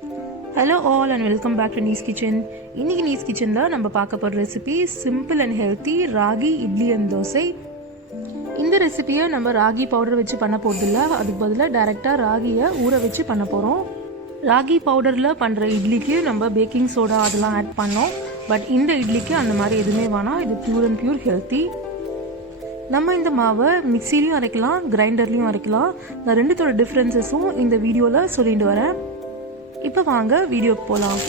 Hello all and welcome back to Nee's Kitchen. இன்னைக்கு Nee's Kitchenல நம்ம பார்க்க போற recipe simple and healthy ragi idli and dosa. இந்த ரெசிபியை நம்ம ராகி பவுடர் வச்சு பண்ண போறதில்ல, அதுக்கு பதிலாக டைரக்டா ராகியை ஊற வச்சு பண்ண போறோம். ராகி பவுடர்ல பண்ற இட்லிக்கு நம்ம பேக்கிங் சோடா அதெல்லாம் ஆட் பண்ணோம். பட் இந்த இட்லிக்கு அந்த மாதிரி எதுவுமே வேணாம். இது பியூர் அண்ட் பியூர் ஹெல்த்தி. நம்ம இந்த மாவை மிக்சிலையும் அரைக்கலாம், கிரைண்டர்லையும் அரைக்கலாம். நான் ரெண்டுத்தோட டிஃப்ரென்சஸும் இந்த வீடியோவில் சொல்லிட்டு வரேன். இப்போ வாங்க வீடியோக்கு போகலாம்.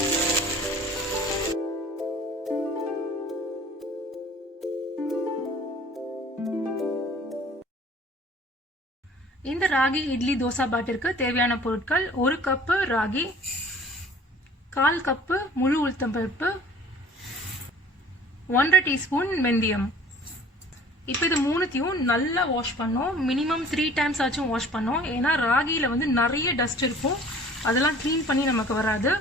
இந்த ராகி இட்லி தோசை பேட்டருக்கு தேவையான பொருட்கள்: 1 கப்பு ராகி, 1/4 கப்பு முழு உளுத்தம்பருப்பு, 1/2 டீஸ்பூன் வெந்தயம். இப்போ இது மூணுத்தையும் நல்லா வாஷ் பண்ணோம். மினிமம் 3 டைம்ஸ் ஆச்சும் வாஷ் பண்ணோம். ஏன்னா ராகியில் வந்து நிறைய டஸ்ட் இருக்கும், அதெல்லாம் க்ளீன் பண்ணி நமக்கு வராது.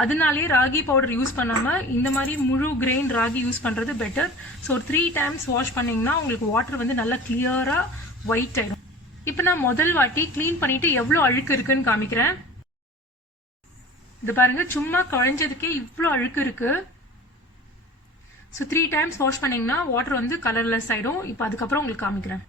அதனாலே ராகி பவுடர் யூஸ் பண்ணாமல் இந்த மாதிரி முழு கிரெயின் ராகி யூஸ் பண்ணுறது பெட்டர். ஸோ 3 டைம்ஸ் வாஷ் பண்ணிங்கன்னா உங்களுக்கு வாட்டர் வந்து நல்லா கிளியராக ஒயிட் ஆயிடும். இப்போ நான் முதல் வாட்டி க்ளீன் பண்ணிட்டு எவ்வளோ அழுக்கு இருக்குன்னு காமிக்கிறேன். இது பாருங்க, சும்மா குழஞ்சதுக்கே இவ்வளோ அழுக்கு இருக்கு. ஸோ 3 டைம்ஸ் வாஷ் பண்ணிங்கன்னா வாட்டர் வந்து கலர்லெஸ் ஆகிடும். இப்போ அதுக்கப்புறம் உங்களுக்கு காமிக்கிறேன்.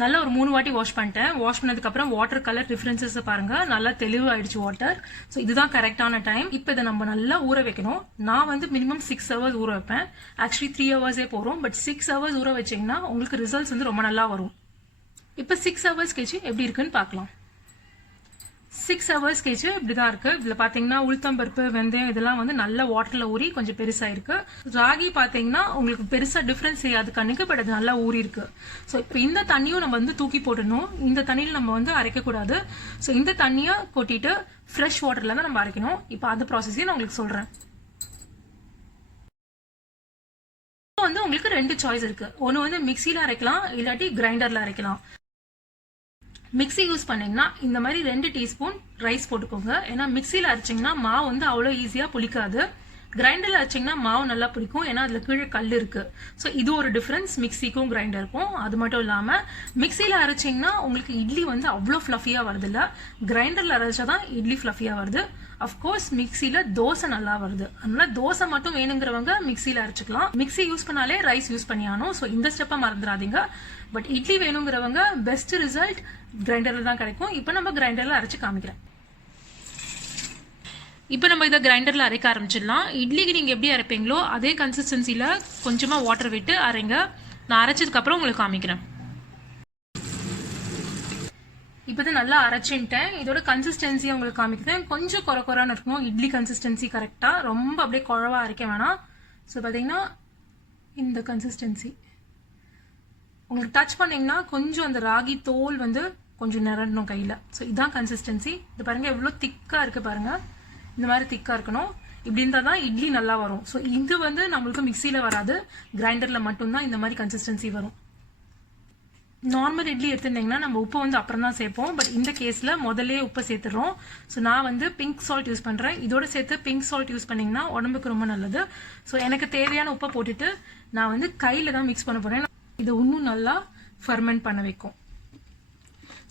நல்லா ஒரு 3 வாட்டி வாஷ் பண்ணிட்டேன். வாஷ் பண்ணதுக்கப்புறம் வாட்டர் கலர் டிஃப்ரென்சஸ் பாருங்க, நல்லா தெளிவாயிடுச்சு வாட்டர். ஸோ இதுதான் கரெக்டான டைம். இப்போ இதை நம்ம நல்லா ஊற வைக்கணும். நான் வந்து மினிமம் 6 ஹவர்ஸ் ஊற வைப்பேன். ஆக்சுவலி 3 ஹவர்ஸே போகிறோம். பட் 6 ஹவர்ஸ் ஊற வச்சிங்கன்னா உங்களுக்கு ரிசல்ட்ஸ் வந்து ரொம்ப நல்லா வரும். இப்போ 6 ஹவர்ஸ் கழிச்சு எப்படி இருக்குன்னு பார்க்கலாம். 6 ஹவர்ஸ் கழிச்சு இப்படிதான் இருக்கு. இதுல பாத்தீங்கன்னா உளுத்தம்பருப்பு, வெந்தயம் இதெல்லாம் வந்து நல்ல வாட்டர்ல ஊறி கொஞ்சம் பெருசா இருக்கு. ராகி பாத்தீங்கன்னா உங்களுக்கு பெருசா டிஃபரன்ஸ் செய்யாது கண்ணுக்கு, பட் அது நல்லா ஊறி இருக்கு. ஸோ இப்போ இந்த தண்ணியும் நம்ம வந்து தூக்கி போட்டுடணும். இந்த தண்ணியில் நம்ம வந்து அரைக்க கூடாது. ஸோ இந்த தண்ணியை கொட்டிட்டு ஃப்ரெஷ் வாட்டர்ல தான் நம்ம அரைக்கணும். இப்போ அந்த ப்ராசஸையும் நான் உங்களுக்கு சொல்றேன். வந்து உங்களுக்கு 2 சாய்ஸ் இருக்கு. ஒன்று வந்து மிக்சியில அரைக்கலாம், இல்லாட்டி கிரைண்டர்ல அரைக்கலாம். மிக்சி யூஸ் பண்ணீங்கன்னா இந்த மாதிரி 2 டீஸ்பூன் ரைஸ் போட்டுக்கோங்க. ஏன்னா மிக்சியில் அரைச்சிங்கன்னா மாவு வந்து அவ்வளோ ஈஸியாக புளிக்காது. கிரைண்டரில் அரைச்சிங்கன்னா மாவு நல்லா பிடிக்கும், ஏன்னா அதில் கீழே கல் இருக்கு. ஸோ இது ஒரு டிஃப்ரென்ஸ் மிக்சிக்கும் கிரைண்டருக்கும். அது மட்டும் இல்லாமல் மிக்சியில் அரைச்சிங்கன்னா உங்களுக்கு இட்லி வந்து அவ்வளோ ஃப்ளஃபியாக வருது இல்லை, கிரைண்டரில் அரைச்சாதான் இட்லி ஃப்ளஃபியாக வருது. அஃப்கோர்ஸ் மிக்சியில் தோசை நல்லா வருது. அதனால தோசை மட்டும் வேணுங்கிறவங்க மிக்சியில் அரைச்சிக்கலாம். மிக்சி யூஸ் பண்ணாலே ரைஸ் யூஸ் பண்ணியானோம். ஸோ இந்த ஸ்டெப்பை மறந்துடாதீங்க. பட் இட்லி வேணுங்கிறவங்க பெஸ்ட் ரிசல்ட் கிரைண்டரில் தான் கிடைக்கும். இப்போ நம்ம கிரைண்டரில் அரைச்சி காமிக்கிறேன். இப்போ நம்ம இதை கிரைண்டரில் அரைக்க ஆரம்பிச்சிடலாம். இட்லிக்கு நீங்கள் எப்படி அரைப்பீங்களோ அதே கன்சிஸ்டன்சியில் கொஞ்சமாக வாட்டர் விட்டு அரைங்க. நான் அரைச்சதுக்கப்புறம் உங்களுக்கு காமிக்கிறேன். இப்போ தான் நல்லா அரைச்சின்ட்டேன். இதோட கன்சிஸ்டன்சியை உங்களுக்கு காமிக்கிறேன். கொஞ்சம் குறைன்னு இருக்கணும். இட்லி கன்சிஸ்டன்சி கரெக்டாக, ரொம்ப அப்படியே குழவா அரைக்க வேணாம். ஸோ பார்த்தீங்கன்னா இந்த கன்சிஸ்டன்சி உங்களுக்கு டச் பண்ணிங்கன்னா கொஞ்சம் அந்த ராகி தோல் வந்து கொஞ்சம் நிரண்டணும் கையில். ஸோ இதுதான் கன்சிஸ்டன்சி. இது பாருங்கள் எவ்வளோ திக்காக இருக்குது பாருங்கள். இந்த மாதிரி திக்காக இருக்கணும். இப்படி இருந்தால் தான் இட்லி நல்லா வரும். ஸோ இது வந்து நம்மளுக்கு மிக்சியில் வராது, கிரைண்டரில் மட்டும்தான் இந்த மாதிரி கன்சிஸ்டன்சி வரும். நார்மல் இட்லி எடுத்துட்டிங்கன்னா நம்ம உப்பு வந்து அப்புறம் தான் சேர்ப்போம். பட் இந்த கேஸில் முதல்லே உப்பை சேர்த்துடுறோம். ஸோ நான் வந்து பிங்க் சால்ட் யூஸ் பண்ணுறேன். இதோட சேர்த்து பிங்க் சால்ட் யூஸ் பண்ணிங்கன்னா உடம்புக்கு ரொம்ப நல்லது. ஸோ எனக்கு தேவையான உப்பை போட்டுட்டு நான் வந்து கையில் தான் மிக்ஸ் பண்ண போகிறேன். இதை இன்னும் நல்லா ஃபர்மெண்ட் பண்ண வைக்கும்.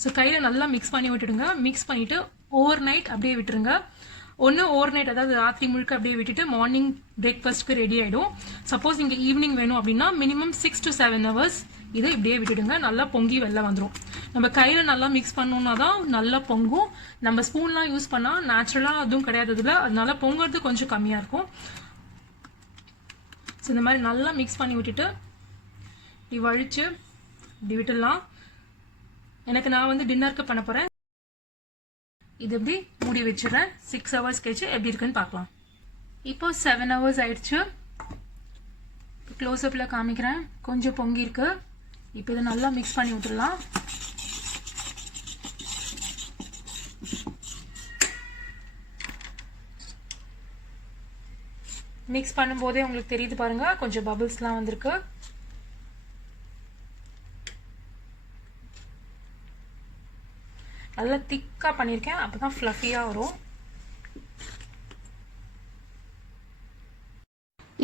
ஸோ கையில் நல்லா மிக்ஸ் பண்ணி விட்டுடுங்க. மிக்ஸ் பண்ணிவிட்டு ஓவர் நைட் அப்படியே விட்டுருங்க. ஒன்று ஓவர் நைட், அதாவது ராத்திரி முழுக்க அப்படியே விட்டுட்டு மார்னிங் பிரேக்ஃபாஸ்ட்க்கு ரெடி ஆகிடும். சப்போஸ் நீங்கள் ஈவினிங் வேணும் அப்படின்னா மினிமம் 6 to 7 ஹவர்ஸ் இதை இப்படியே விட்டுடுங்க. நல்லா பொங்கி வெளில வந்துடும். நம்ம கையில் நல்லா மிக்ஸ் பண்ணோம்னா தான் நல்லா பொங்கும். நம்ம ஸ்பூன்லாம் யூஸ் பண்ணால் நேச்சுரலாக அதுவும் கிடையாது இதில், அதனால பொங்குறது கொஞ்சம் கம்மியாக இருக்கும். ஸோ இந்த மாதிரி நல்லா மிக்ஸ் பண்ணி விட்டுட்டு இப்படி வழிச்சு இப்படி விட்டுடலாம். நான் வந்து டின்னருக்கு பண்ண போகிறேன். இது எப்படி மூடி வச்சுடுறேன். 6 ஹவர்ஸ் கழிச்சு எப்படி இருக்குன்னு பார்க்கலாம். இப்போ 7 ஹவர்ஸ் ஆயிடுச்சு. க்ளோஸ்அப்பில் காமிக்கிறேன். கொஞ்சம் பொங்கி இருக்கு. இப்போ இதை நல்லா மிக்ஸ் பண்ணி விட்டுடலாம். மிக்ஸ் பண்ணும்போதே உங்களுக்கு தெரியுது பாருங்க, கொஞ்சம் பபிள்ஸ்லாம் வந்திருக்கு. நல்லா திக்காக பண்ணியிருக்கேன், அப்போ தான் ஃப்ளஃபியாக வரும்.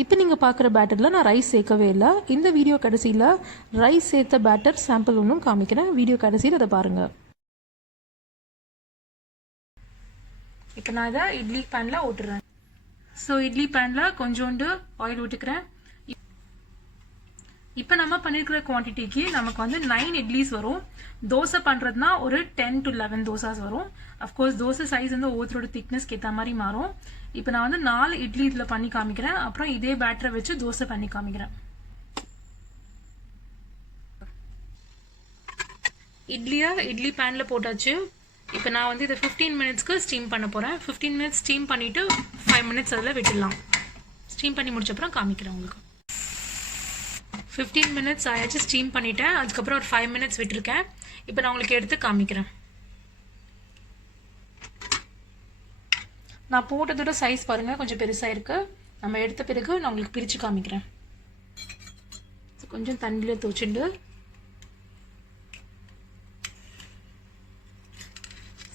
இப்போ நீங்கள் பார்க்குற பேட்டரில் நான் ரைஸ் சேர்க்கவே இல்லை. இந்த வீடியோ கடைசியில் ரைஸ் சேர்த்த பேட்டர் சாம்பிள் ஒன்றும் காமிக்கிறேன். வீடியோ கடைசியில் அதை பாருங்கள். இப்போ நான் இதை இட்லி பேனில் ஊட்டுறேன். ஸோ இட்லி பேனில் கொஞ்சோண்டு ஆயில் விட்டுக்கிறேன். இப்போ நம்ம பண்ணியிருக்கிற குவான்டிட்டிக்கு நமக்கு வந்து 9 இட்லிஸ் வரும். தோசை பண்ணுறதுனா ஒரு 10 to 11 தோசாஸ் வரும். அஃப்கோர்ஸ் தோசை சைஸ் வந்து ஒவ்வொருத்தரோட திக்னஸ்க்கு ஏற்ற மாதிரி மாறும். இப்போ நான் வந்து 4 இட்லி இதில் பண்ணி காமிக்கிறேன். அப்புறம் இதே பேட்டரை வச்சு தோசை பண்ணி காமிக்கிறேன். இட்லி பேனில் போட்டாச்சு. இப்போ நான் வந்து இதை 15 மினிட்ஸ்க்கு ஸ்டீம் பண்ண போகிறேன். 15 மினிட்ஸ் ஸ்டீம் பண்ணிவிட்டு 5 மினிட்ஸ் அதில் விட்டுடலாம். ஸ்டீம் பண்ணி முடிச்சப்பறம் காமிக்கிறேன் உங்களுக்கு. 15 மினிட்ஸ் ஆயாச்சு ஸ்டீம் பண்ணிட்டேன். அதுக்கப்புறம் ஒரு 5 மினிட்ஸ் விட்டுருக்கேன். இப்போ நான் உங்களுக்கு எடுத்து காமிக்கிறேன். நான் போட்டதோட சைஸ் பாருங்கள், கொஞ்சம் பெருசாக இருக்குது. நம்ம எடுத்த பிறகு நான் உங்களுக்கு பிரித்து காமிக்கிறேன். கொஞ்சம் தண்ணியில் துவச்சிட்டு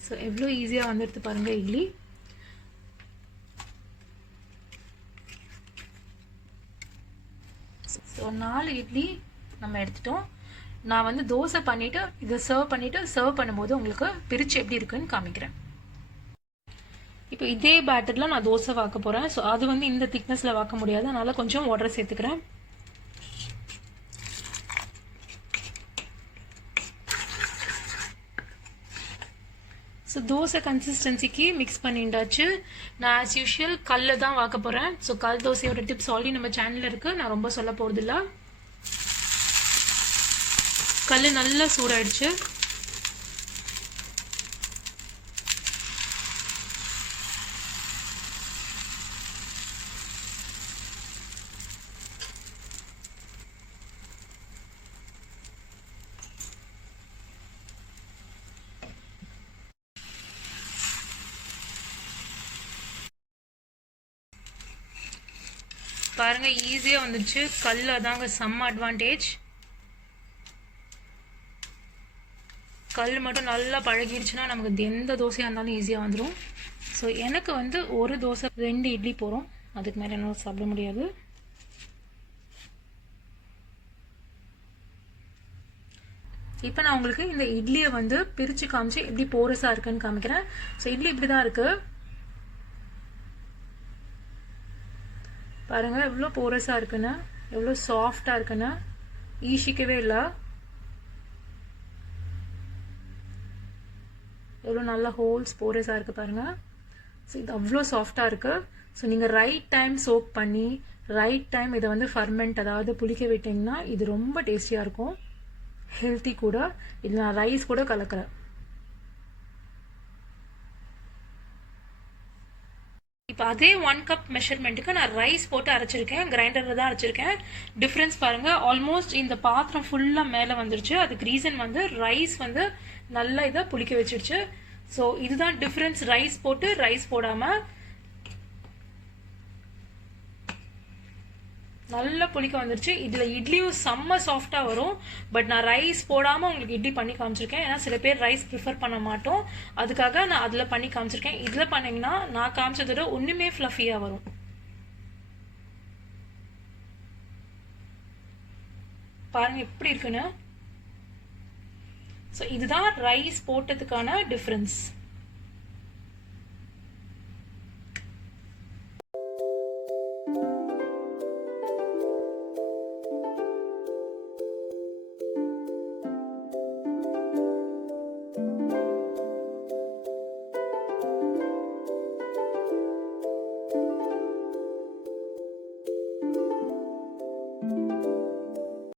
ஸோ எவ்வளோ ஈஸியாக வந்துடுது பாருங்கள் இட்லி. ஸோ 4 இட்லி நம்ம எடுத்துட்டோம். நான் வந்து தோசை பண்ணிவிட்டு இதை சர்வ் பண்ணும்போது உங்களுக்கு பிரித்து எப்படி இருக்குன்னு காமிக்கிறேன். இப்போ இதே பேட்டரில் நான் தோசை வாக்க போகிறேன். ஸோ அது வந்து இந்த திக்னஸில் வாக்க முடியாது, அதனால் கொஞ்சம் வாட்டர் சேர்த்துக்கிறேன். ஸோ தோசை கன்சிஸ்டன்சிக்கு மிக்ஸ் பண்ணிட்டாச்சு. நான் ஆஸ் யூஷுவல் கல்ல தான் வாக்க போகிறேன். ஸோ கல் தோசையோட டிப்ஸ் ஆல்ரெடி நம்ம சேனலில் இருக்குது, நான் ரொம்ப சொல்ல போகிறதில்ல. கல் நல்லா சூடாயிடுச்சு. பாருங்க ஈஸியாக வந்துச்சு. கல் அதாங்க செம்ம அட்வான்டேஜ். கல் மட்டும் நல்லா பழகிடுச்சுன்னா நமக்கு எந்த தோசையாக இருந்தாலும் ஈஸியாக வந்துடும். ஸோ எனக்கு வந்து ஒரு தோசை 2 இட்லி போகிறோம், அதுக்கு மேலே என்ன சாப்பிட முடியாது. இப்போ நான் உங்களுக்கு இந்த இட்லியை வந்து பிரித்து காமிச்சு எப்படி போரஸாக இருக்குன்னு காமிக்கிறேன். ஸோ இட்லி இப்படி தான் இருக்குது பாருங்க, எவ்வளோ போரஸாக இருக்குன்னு, எவ்வளோ சாஃப்டாக இருக்குன்னு, ஈஷிக்கவே இல்லை. எவ்வளோ நல்ல ஹோல்ஸ் போரஸாக இருக்குது பாருங்கள். ஸோ இது அவ்வளோ சாஃப்டாக இருக்குது. ஸோ நீங்கள் ரைட் டைம் சோக் பண்ணி ரைட் டைம் இதை வந்து ஃபர்மெண்ட் அதாவது புளிக்க விட்டிங்கன்னா இது ரொம்ப டேஸ்டியாக இருக்கும், ஹெல்த்தி கூட. இது நான் ரைஸ் கூட கலக்கிறேன். இப்போ அதே 1 கப் மெஷர்மெண்ட்டுக்கு நான் ரைஸ் போட்டு அரைச்சிருக்கேன், கிரைண்டரில் தான் அரைச்சிருக்கேன். டிஃப்ரென்ஸ் பாருங்கள், ஆல்மோஸ்ட் இந்த பாத்திரம் ஃபுல்லாக மேலே வந்துருச்சு. அதுக்கு ரீசன் வந்து ரைஸ் வந்து நல்லா இதை புளிக்க வச்சிருச்சு. ஸோ இதுதான் டிஃப்ரென்ஸ், ரைஸ் போட்டு ரைஸ் போடாமல். நல்லா புளிக்க வந்துருச்சு. இதில் இட்லியும் செம்ம சாஃப்டாக வரும். பட் நான் ரைஸ் போடாமல் உங்களுக்கு இட்லி பண்ணி காமிச்சிருக்கேன். ஏன்னா சில பேர் ரைஸ் ப்ரிஃபர் பண்ண மாட்டோம், அதுக்காக நான் அதில் பண்ணி காமிச்சிருக்கேன். இதில் பண்ணிங்கன்னா நான் காமிச்சதோட ஒன்றுமே ஃப்ளஃபியாக வரும். பாருங்கள் எப்படி இருக்குன்னு. ஸோ இதுதான் ரைஸ் போட்டதுக்கான டிஃப்ரென்ஸ்.